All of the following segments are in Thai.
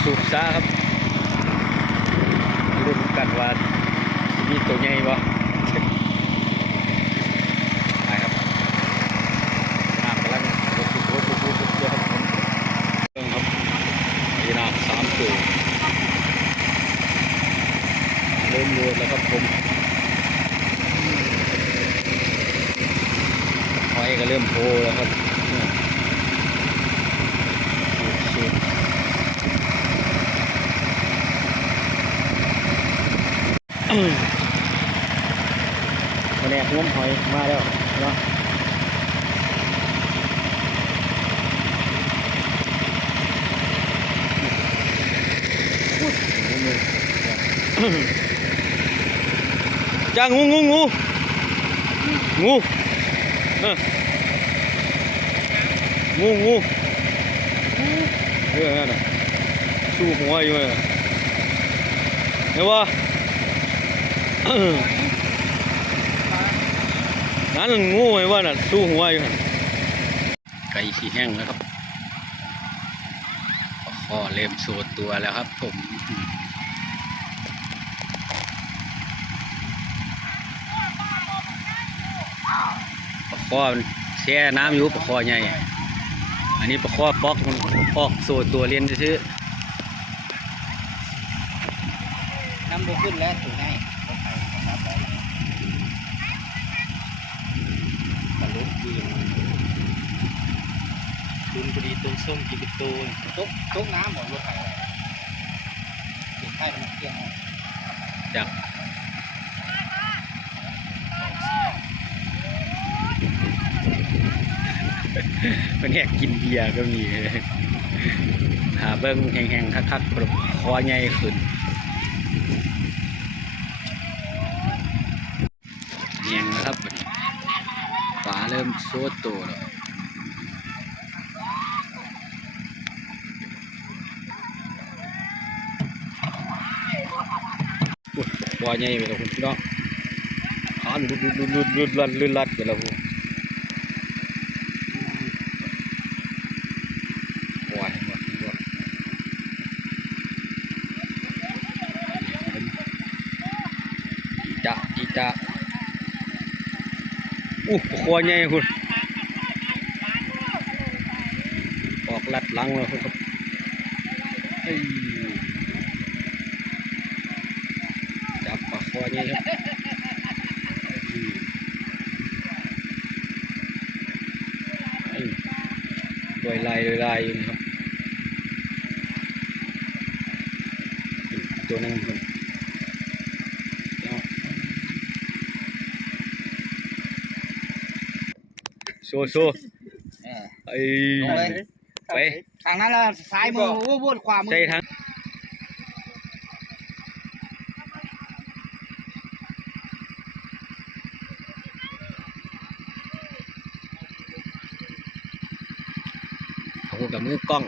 สูบซาครับรุ่นกันว่ามีตัวใหญ่บ่ไปครับน้ำกำลังรุดครับผมเรื่องครับมีน้ำ3 ตัวเริ่มรูดแล้วครับผมหอยก็เริ่มโผล่แล้วครับสูบมาแนกงมหอยมาแล้วเนาะจ้างูนั่นน่ะสู้หัวอยู่เลยเห็นปะนั่นงูไอ้ว่าน่ะสู้หัวอยู่ไก่ขี้แห้งแล้วครับคอเริ่มโชว์ตัวแล้วครับผมปลาคอแช่น้ำอยู่ปลาคอใหญ่อันนี้ปลาคอปอกมันออกโชว์ตัวเรียนซื่อน้ำบกขึ้นแล้วถูกไงปลาลุกดีตุนพอดีตุนส้มกินเป็นตูนตุกน้ำหมดรถไฟกินไข่มันเที่ยงจากมันแหกกินเบียร์ก็มีหาเบิ้งแห้งๆคักๆปลุกคอใหญ่ขึ้นแห้งนะครับปลาเริ่มโซดโตแล้วคอใหญ่ไปแล้วคุณพี่น้องลื่นลัดไปแล้วคุณจะคอใหญ่คุณออกลัดหลังแล้วครับจับปลาคอใหญ่ครับโดยลายอยู่ครับตัวนึงครับโชไอ้ไปทางนั้นละซ้ายมือวนขวามือใช่ทางเอากับมือกล้อง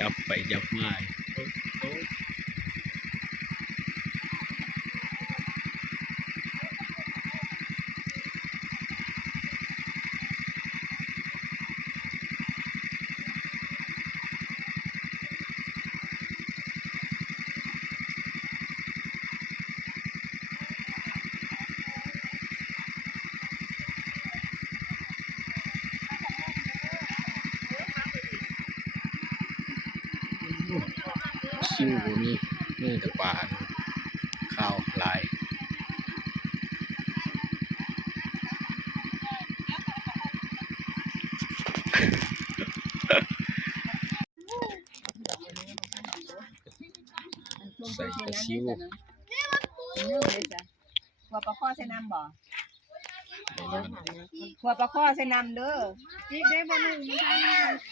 จับไปจับมาชิวนี่แต่ปลาข้าวลายใส่กระชิวหัวปลาข้อใส่น้ำบ่หัวปลาข้อใส่น้ำเด้อจิ๊บได้บ่หนึ่ง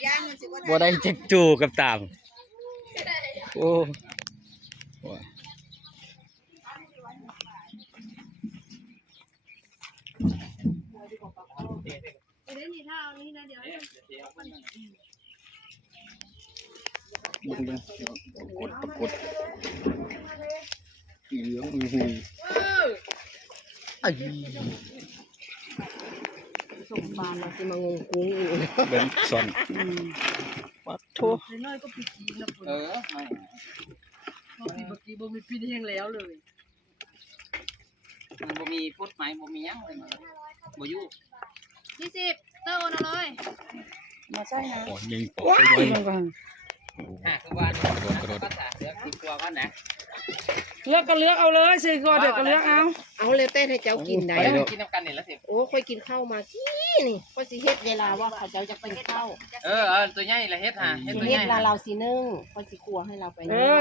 ย่างมันสิบ่ได้จิกจูกับตามโอ้บึ้งปรากฏเหลืองมีหู ไอ้ ส่งปลาเราจะมางงกุ้งอยู่ เบนซอนปัดโถ น้อยก็ปิดกินแล้วคน ไม่ พอปิดเมื่อกี้บ่มีปิดแห้งแล้วเลย มันบ่มีพุทธหมายบ่มีหยังเลยบ่อยู่ 20เต้าเอาเลยมาใช่นะ โอ้ยิงปอกไปไว้ คือว่าภาษาเดี๋ยวสิกลัวกันนะ เลือกก็เลือกเอาเลยสิก็เดี๋ยวก็เลือกเอา เอาเลยเต้นให้เจ้ากินได้ กินน้ำกันนี่ละสิ โอ้ค่อยกินข้าวมากี้นี่ค่อยสิเฮ็ดเวลาว่าเขาเจ้าจะเป็นข้าว ตัวใหญ่ละเฮ็ดหาเฮ็ด สิ ตัวให เฮ็ด ญ่ ลาเราสินึ่งค่อยสิครัวให้เราไป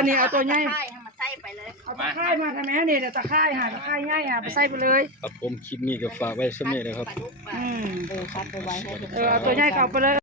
นี่เอาตัวใหญ่ ให้มาใส่ไปเลย เอาตะไคร้มาทำไมเนี่ยเดี๋ยวตะไคร้หาตะไคร้ง่ายไปใส่ไปเลย ครับผมคลิปนี้ก็ฝากไว้สักนิดนะครับ อืม คัดไปไว้ให้ เอาตัวใหญ่เก่าไปเลย